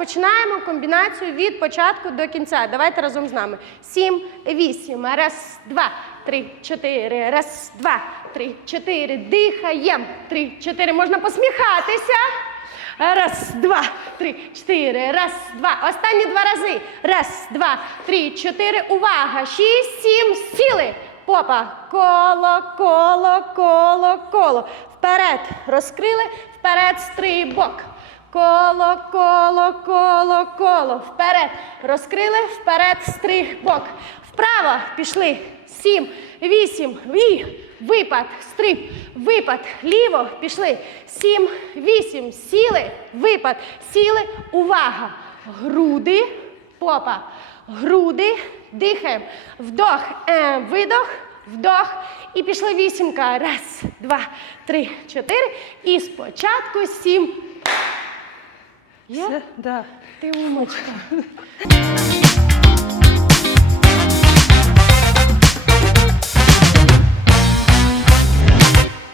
розпочинаємо комбінацію від початку до кінця. Давайте разом з нами. Сім, вісім. Раз, два, три, чотири. Раз, два, три, чотири. Дихаємо. Три, чотири. Можна посміхатися. Раз, два, три, чотири. Раз, два. Останні два рази. Раз, два, три, чотири. Увага. Шість, сім. Сіли. Попа. Коло, коло, коло, коло. Вперед. Розкрили. Вперед. Стрибок. Коло, коло, коло, коло. Вперед. Розкрили. Вперед. Стрибок. Вправо. Пішли. Сім, вісім. І. Випад, стрип, випад, ліво, пішли. Сім, вісім, сіли, випад, сіли, увага. Груди, попа, груди, дихаємо. Вдох, е, видох, вдох. І пішли вісімка. Раз, два, три, чотири. І спочатку сім. Є? Да. Ти умочка.